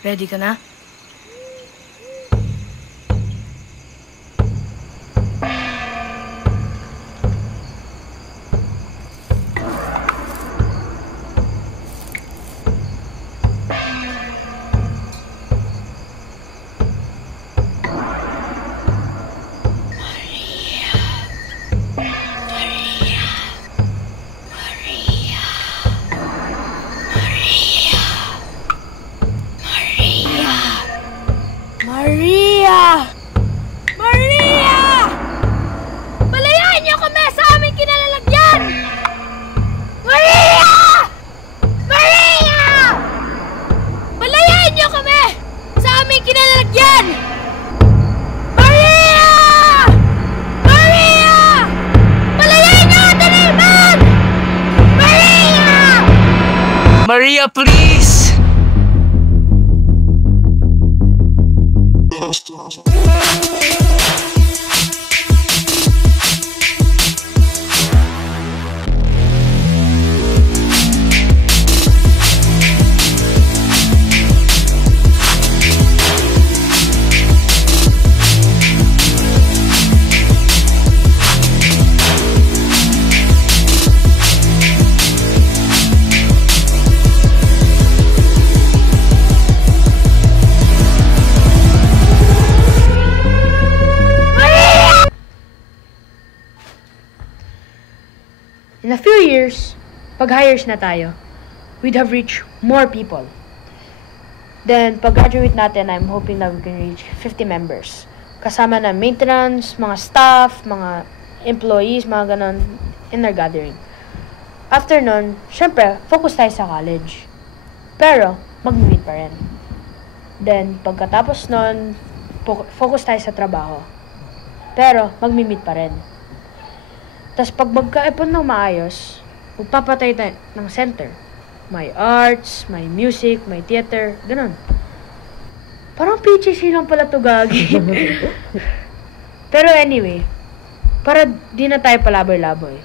Ready ka na? Maria! Maria! Palayain niyo kami sa aming kinalalagyan! Maria! Maria! Palayain niyo kami sa aming kinalalagyan! Maria! Maria! Palayain niyo ang taliman! Maria! Maria, please! In a few years, pag-hires na tayo, we'd have reached more people. Then, pag-graduate natin, I'm hoping that we can reach 50 members. Kasama na maintenance, mga staff, mga employees, mga ganon, in our gathering. After nun, syempre, focus tayo sa college. Pero, mag-meet pa rin. Then, pagkatapos nun, focus tayo sa trabaho. Pero, mag-meet pa rin. Tapos pag magkaipon ng maayos, magpapatay tayo ng center. May arts, may music, may theater, ganun. Parang PHC lang pala to, gagi. Pero anyway, para di na tayo palaboy-laboy.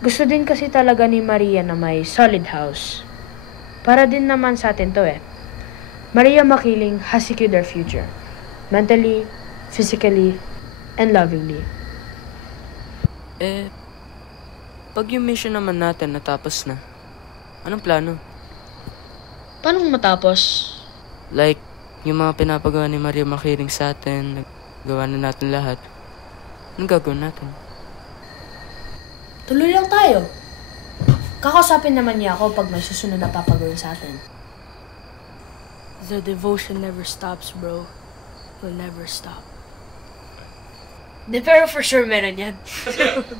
Gusto din kasi talaga ni Maria na may solid house. Para din naman sa atin to eh. Maria Makiling has secured our future. Mentally, physically, and lovingly. Pag yung mission naman natin natapos na, anong plano? Paano matapos? Like, yung mga pinapagawa ni Maria Makiling sa atin, nagawa na natin lahat. Anong gagawin natin? Tuloy lang tayo. Kakausapin naman niya ako pag may susunod na papagawin sa atin. The devotion never stops, bro. Will never stop. Pero for sure meron yan.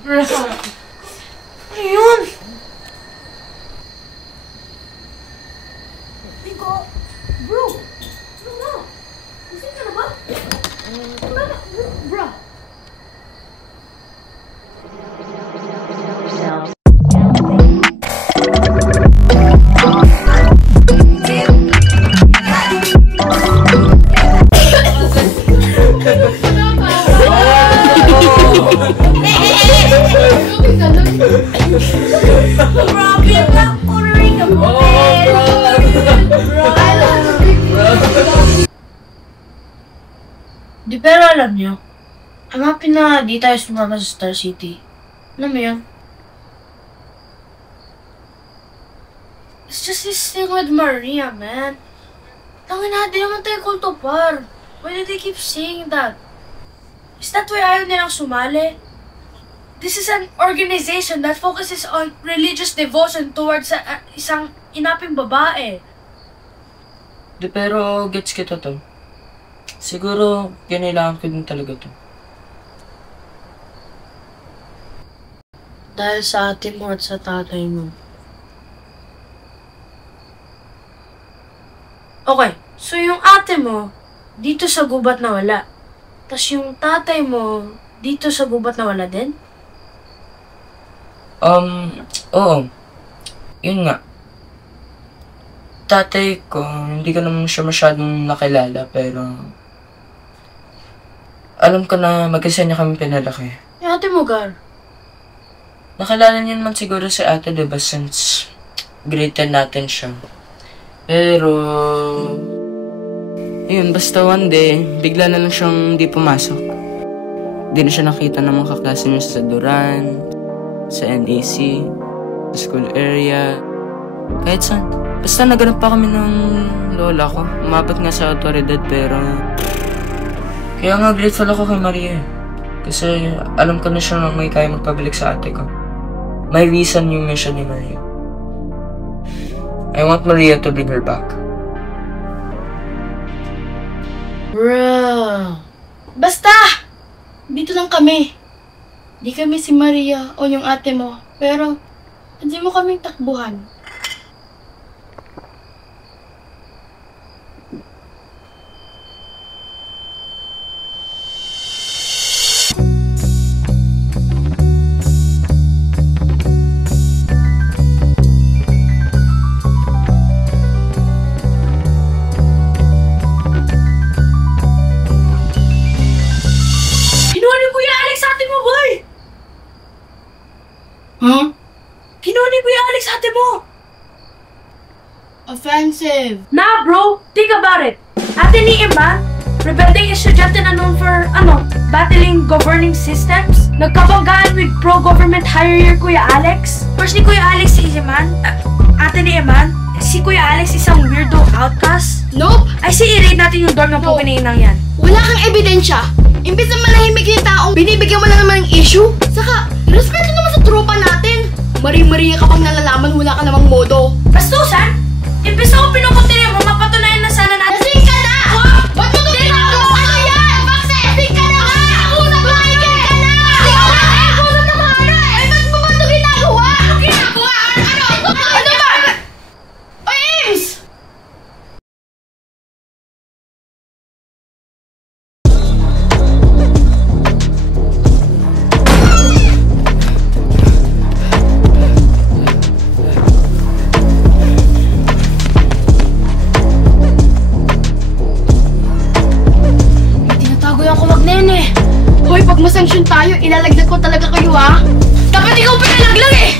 Bro. Ano yun? Nico, bro! Ano na? Gising ka na ba? Bro! Di pero alam nyo, I'm happy na di tayo sumama sa Star City. Alam mo yun? It's just this thing with Maria, man. Tangin na, di naman tayo kulto par. Why do they keep saying that? Is that why ayaw nilang sumali? This is an organization that focuses on religious devotion towards isang inaping babae. Di pero gets kita to. Siguro, kinailangan ko din talaga to. Dahil sa ate mo at sa tatay mo. Okay, so yung ate mo, dito sa gubat na wala. Tapos yung tatay mo, dito sa gubat na wala din? Oo. Yun nga. Tatay ko, hindi ko naman siya masyadong nakilala, pero alam ko na mag-isa niya kami pinalaki. Yung ate mo, Gar? Nakilala niyo naman siguro si ate, diba, since grade 10 natin siya. Pero Ayun, basta one day, bigla na lang siyang di pumasok. Di na siya nakita ng mga kaklase niya sa Duran, sa NAC, sa school area, kahit saan. Basta naganap pa kami ng lola ko. Umabot nga sa autoridad pero... Kaya nga grateful ako kay Maria. Kasi alam ko na siya na may kaya magpabalik sa ate ko. May reason yung mission ni Maria. I want Maria to bring her back. Bro. Basta! Dito lang kami. Di kami si Maria o yung ate mo. Pero, hindi mo kaming takbuhan. Huh? Kinuha ni Kuya Alex ate mo! Offensive. Nah, bro! Think about it! Ate ni Iman, rebelling estudyante na known for, battling governing systems. Nagkabanggaan with pro-government higher Kuya Alex. First ni Kuya Alex si Iman, ate ni Iman, si Kuya Alex isang weirdo outcast. Nope! Ay, i-raid natin yung dorm ng No. pukininang yan. Wala kang ebidensya. Imbis na manahimik yung taong binibigyan mo lang naman ng issue. Saka, respeto naman sa tropa natin. Maria-Maria ka pang nalalaman, wala ka namang modo. Bastusan? Imbis ako pinupuntirin mo, mapatunayan na sana natin. Lasing ka na! Ba't mo ito ginagawa? Ano yan? Bakit? Lasing ka na nga! Unang bakit ka na! Unang na mahalo eh! Ba't mo ba ito ginagawa? Ano ginagawa? Ano ba? Oy, Ims! Hoy, pag masanksyon tayo, ilalagdag ko talaga kayo, ha? Dapat ikaw pinalaglag, eh!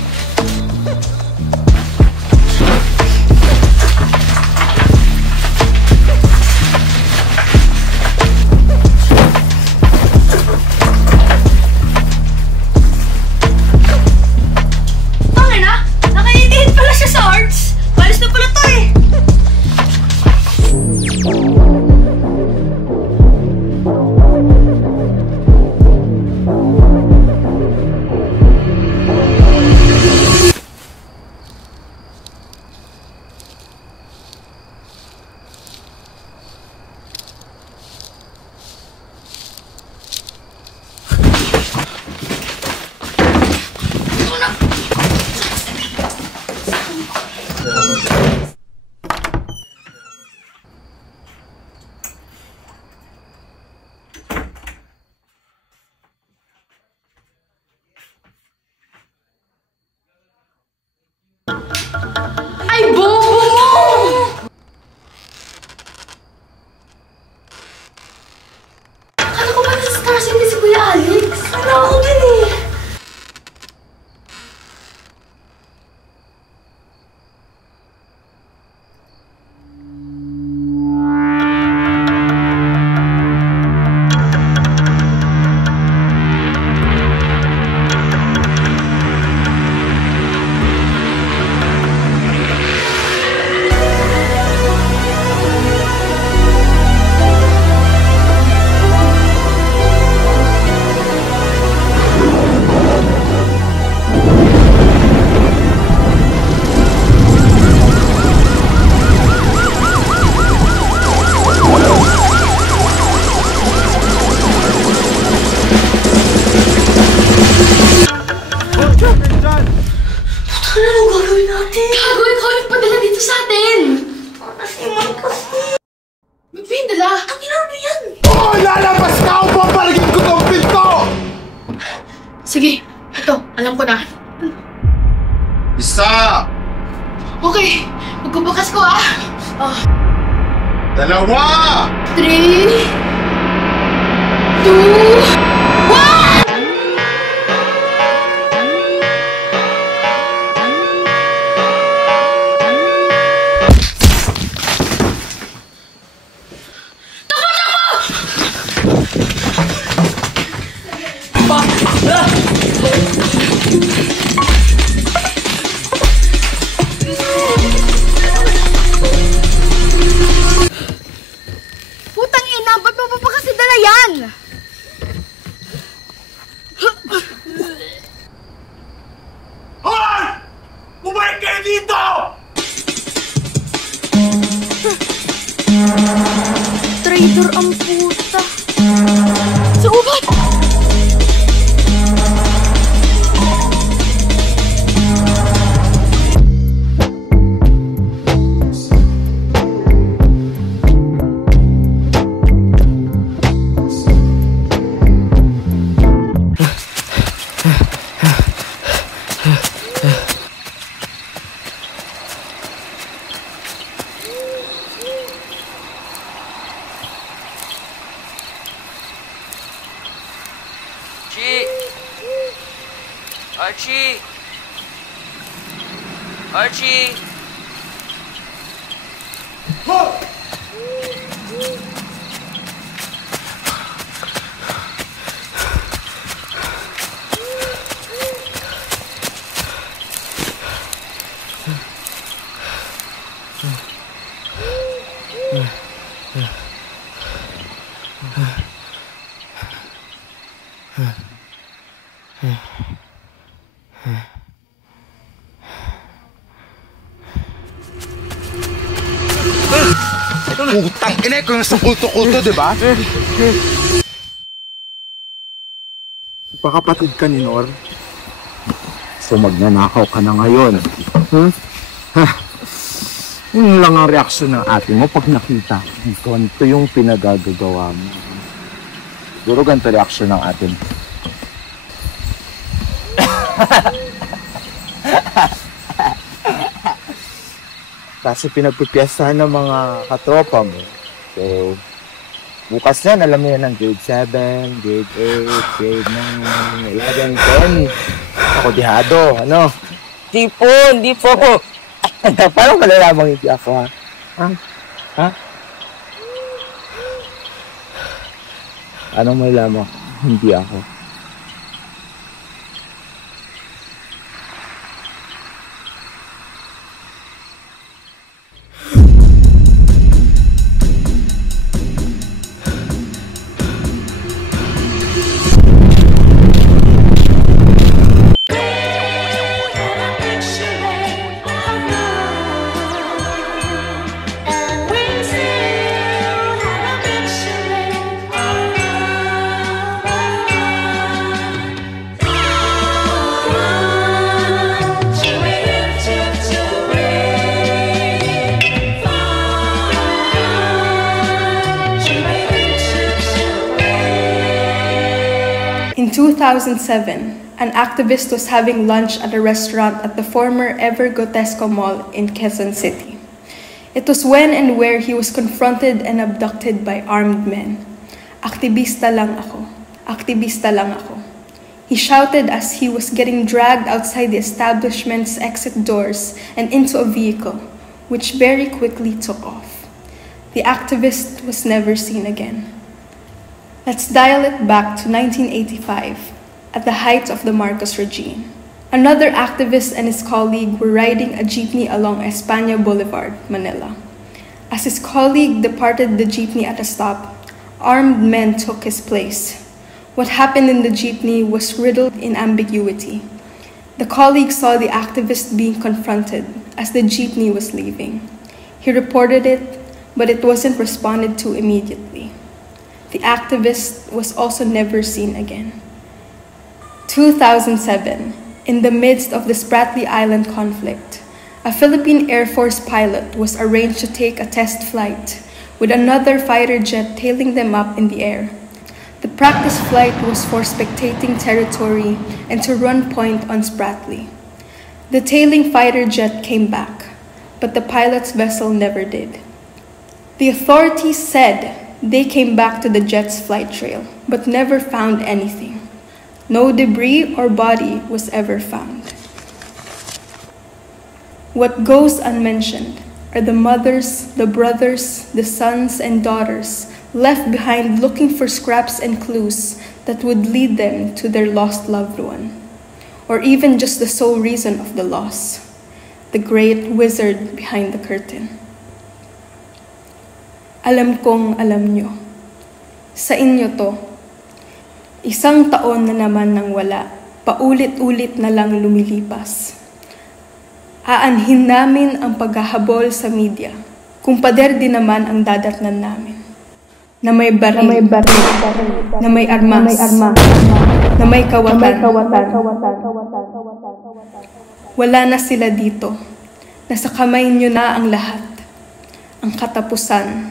Tangin na! Nakaindihin pala siya sa arts! Balis na pala to, eh! Ay, bobo mo! Kala ko ba nasa Star City si Kuya Alex? Ano ako din, eh? Gagawin ko yung padala dito sa atin! Ba't ba yung dala? Ang inano yan? Oh, lalabas ka o papalagin ko tong pinto! Sige, ito, alam ko na. Isa! Okay, magbubukas ko, ah. Dalawa! 3, 2, 1! Putang ina, ba't mo pa kasi dala yan? Hoy! Bumalik kayo dito! Traitor ang puta. Sa ubat! Archie! Archie! Putang ina, kung nasa kulto-kulto, di ba? Pakapatid ka ni Nor. So magnanakaw ka na ngayon. Yun lang ang reaksyon ng ate mo pag nakita. Ganito yung pinagagagawa mo. Siguro ganito reaksyon ng ate mo. Kasi pinagpipiyasahan ng mga katropa mo. So, bukas yan, alam mo yan ng grade 7, grade 8, grade 9, 11, 10. Ako dihado, ano? Di po! Parang malalamang hindi ako, ha? Ha? Anong malalamang hindi ako? In 2007, an activist was having lunch at a restaurant at the former Evergotesco Mall in Quezon City. It was when and where he was confronted and abducted by armed men. Aktivista lang ako. Aktivista lang ako. He shouted as he was getting dragged outside the establishment's exit doors and into a vehicle, which very quickly took off. The activist was never seen again. Let's dial it back to 1985, at the height of the Marcos regime. Another activist and his colleague were riding a jeepney along España Boulevard, Manila. As his colleague departed the jeepney at a stop, armed men took his place. What happened in the jeepney was riddled in ambiguity. The colleague saw the activist being confronted as the jeepney was leaving. He reported it, but it wasn't responded to immediately. The activist was also never seen again. 2007, in the midst of the Spratly Island conflict, a Philippine Air Force pilot was arranged to take a test flight, with another fighter jet tailing them up in the air. The practice flight was for spectating territory and to run point on Spratly. The tailing fighter jet came back, but the pilot's vessel never did. The authorities said they came back to the jet's flight trail, but never found anything. No debris or body was ever found. What goes unmentioned are the mothers, the brothers, the sons and daughters left behind looking for scraps and clues that would lead them to their lost loved one, or even just the sole reason of the loss, the great wizard behind the curtain. Alam kong alam nyo, sa inyo to, isang taon na naman nang wala, paulit-ulit na lang lumilipas. Aanhin namin ang paghahabol sa media, kung pader din naman ang dadatnan namin. Na may baril, na may armas, na may kawatan. Wala na sila dito. Nasa kamay nyo na ang lahat. Ang katapusan,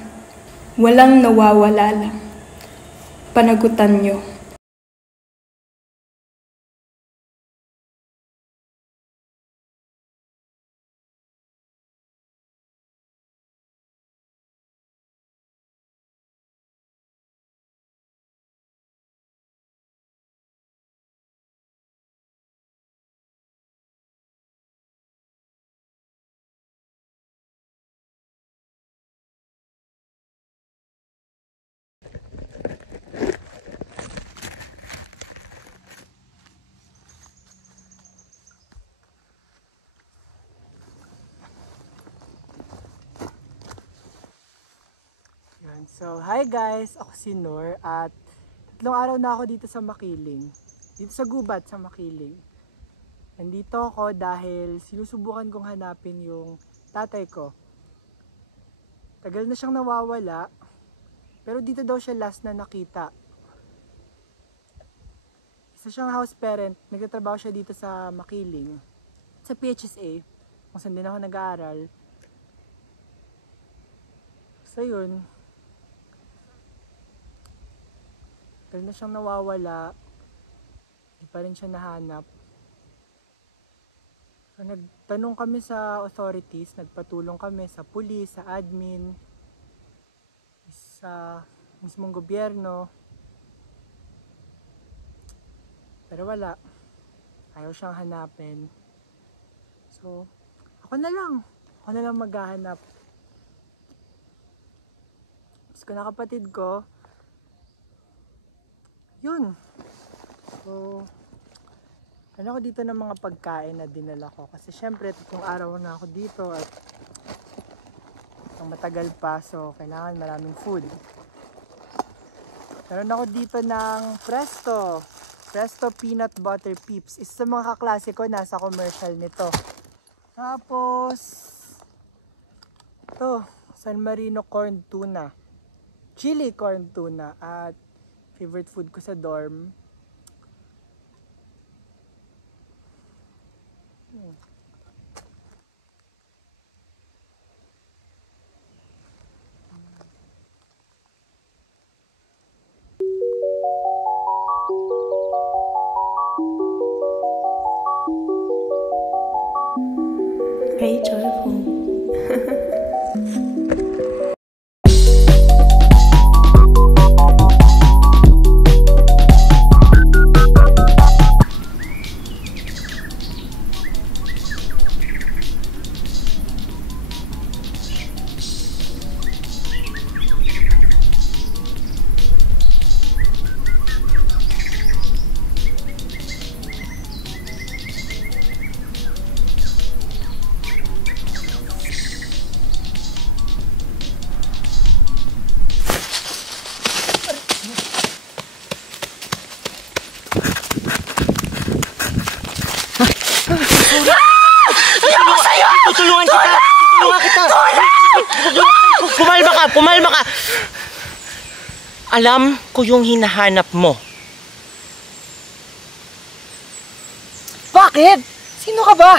walang nawawala lang. Panagutan nyo. So, hi guys! Ako si Nor at 3 araw na ako dito sa Makiling. Dito sa Gubat sa Makiling. Nandito ako dahil sinusubukan kong hanapin yung tatay ko. Tagal na siyang nawawala, pero dito daw siya last na nakita. Isa siyang house parent, nagtatrabaho siya dito sa Makiling. Sa PHSA, kung saan din ako nag-aaral. So yun, tagal na siyang nawawala, hindi pa rin siya nahanap. So, nagtanong kami sa authorities, nagpatulong kami sa pulis, sa admin, sa mismong gobyerno. Pero wala, ayaw siyang hanapin. So, ako na lang maghahanap. Tapos ko na kapatid ko, yun. So, ano ako dito ng mga pagkain na dinala ko. Kasi syempre, 3 araw na ako dito at ang matagal pa. So, kailangan maraming food. Meron ako dito ng Presto. Presto Peanut Butter Peeps. Isa sa mga kaklase ko, nasa commercial nito. Tapos, ito, San Marino Corn Tuna. Chili Corn Tuna. At favorite food ko sa dorm. Very joyful. Pumalma ka! Alam ko yung hinahanap mo. Bakit? Sino ka ba?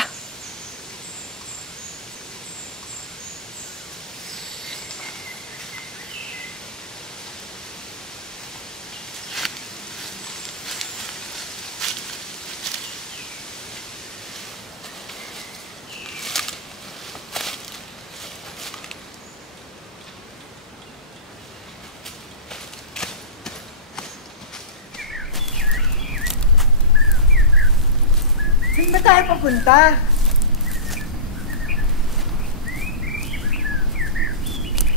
Saan ba tayo papunta?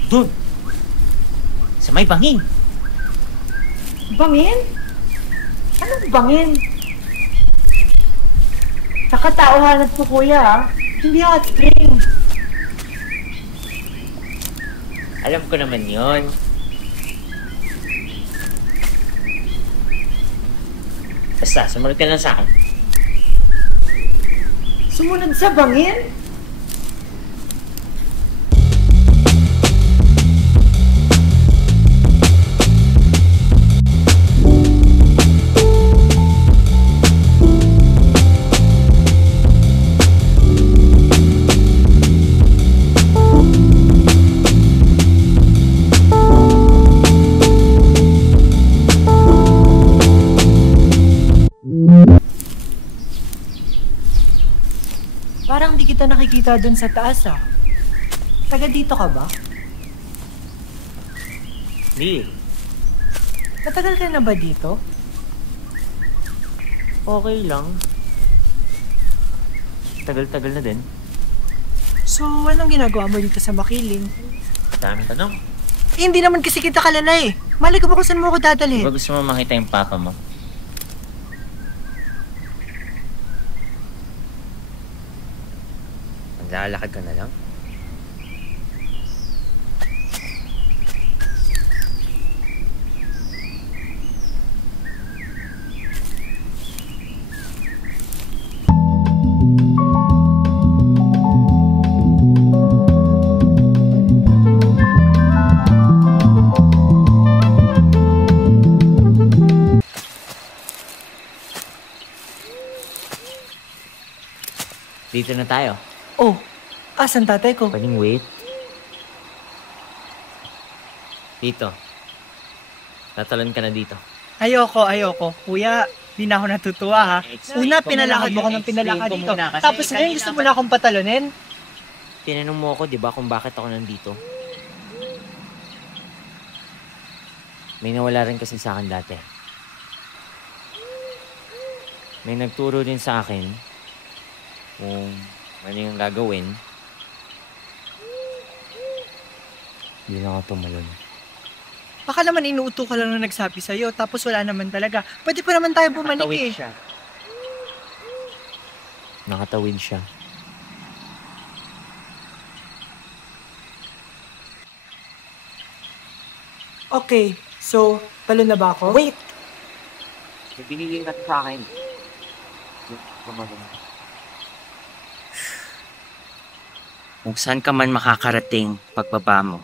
Doon! Sa may bangin! Bangin? Anong bangin? Nakatauhan po kuya ah. Hindi hot spring. Alam ko naman yon. Basta, sumunod ka lang sa akin. Sumunod sa bangin? Parang di kita nakikita dun sa taas ah. Taga dito ka ba? Di. Matagal ka na ba dito? Okay lang. Tagal-tagal na din. So, anong ginagawa mo dito sa Makiling? Daming tanong. Hindi naman kasi kita kalala eh. Malay ko ba kung saan mo ako Di dadalhin? ba gusto mo makita yung papa mo? Maglalakad ka na lang? Dito na tayo. Oh, asan tatay ko? Pwedeng wait. Dito. Tatalon ka na dito. Ayoko. Kuya, di na ako natutuwa ha. Una, pinalakad mo ko ng pinalakad dito. Tapos ngayon gusto mo na akong patalonin? Tinanong mo ako, di ba, kung bakit ako nandito? May nawala rin kasi sa akin dati. May nagturo din sa akin kung ano yung gagawin. Hindi na ako tumalon. Baka naman inuuto ka lang na nagsabi sa'yo, tapos wala naman talaga. Pwede pa naman tayo bumalik Nakatawid eh. siya. Nakatawid siya. Okay, so, talo na ba ako? Wait! May binigay ka sa akin. Kung saan ka man makakarating pagbaba mo,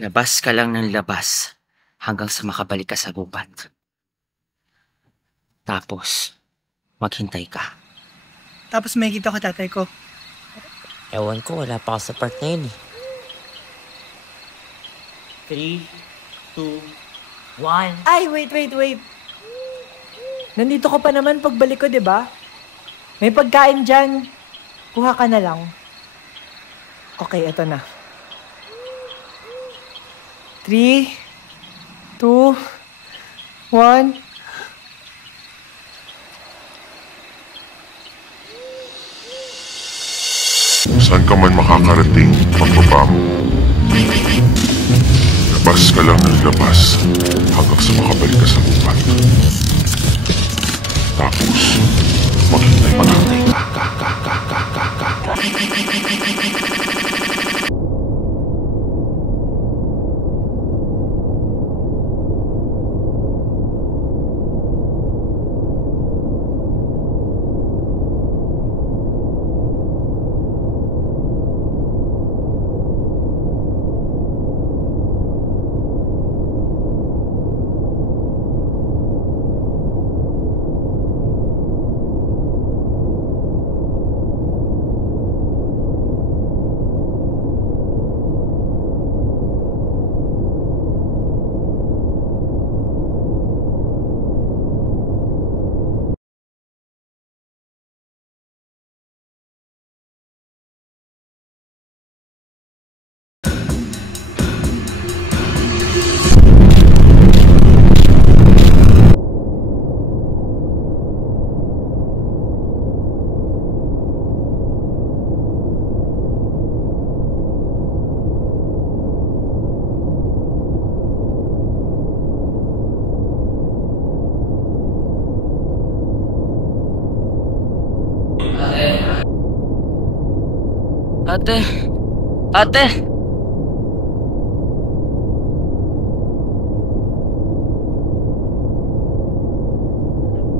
labas ka lang ng labas hanggang sa makabalik ka sa gubat. Tapos, maghintay ka. Tapos may kita ko tatay ko. Ewan ko, wala pa ako sa part na yun eh. 3, 2, 1. Ay, wait. Nandito ko pa naman pagbalik ko, di ba? May pagkain dyan. Kuha ka na lang. Okay, eto na. 3, 2, 1. Saan ka man makakarating pagbaba mo, labas ka lang ng labas hanggang sa makabalik ka sa gubat. Tapos, maghintay ka. Ate! Ate!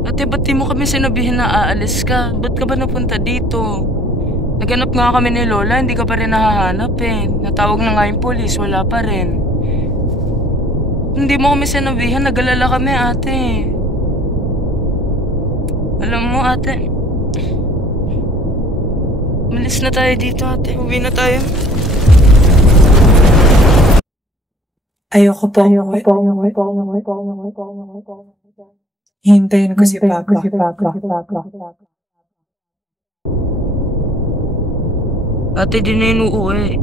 Ate, ba't di mo kami sinabihin na aalis ka? Ba't ka ba napunta dito? Naghanap nga kami ni Lola, hindi ka pa rin nahahanap eh. Natawag na nga yung polis, wala pa rin. Hindi mo kami sinabihan, nag-alala kami, ate. Alam mo, ate, umalis na tayo dito, ate. Uwi na tayo. Ayoko po. Hintayin ko si Papa. Ate, di na yun uuwi.